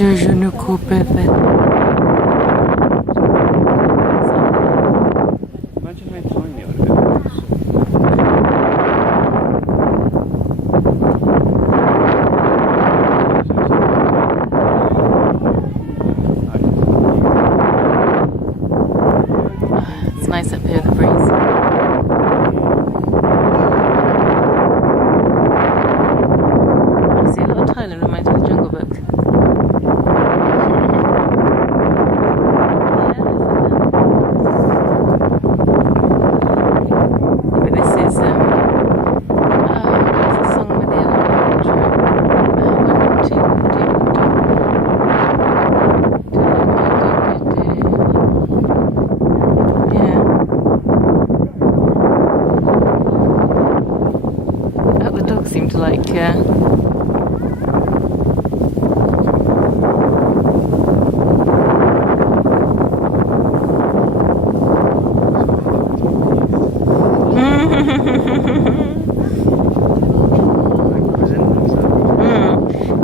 Je ne coupe pas. Imagine how tiny it would have been. It's nice up here, the breeze. See, a lot of Thailand reminds me of the Jungle Book. But this is what's the song with the elephant? Yeah. Oh, the dogs seem to like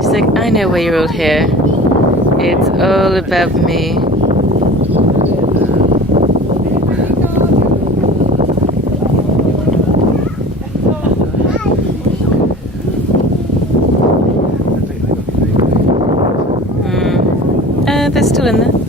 She's like, I know why you're all here. It's all above me. They're still in there.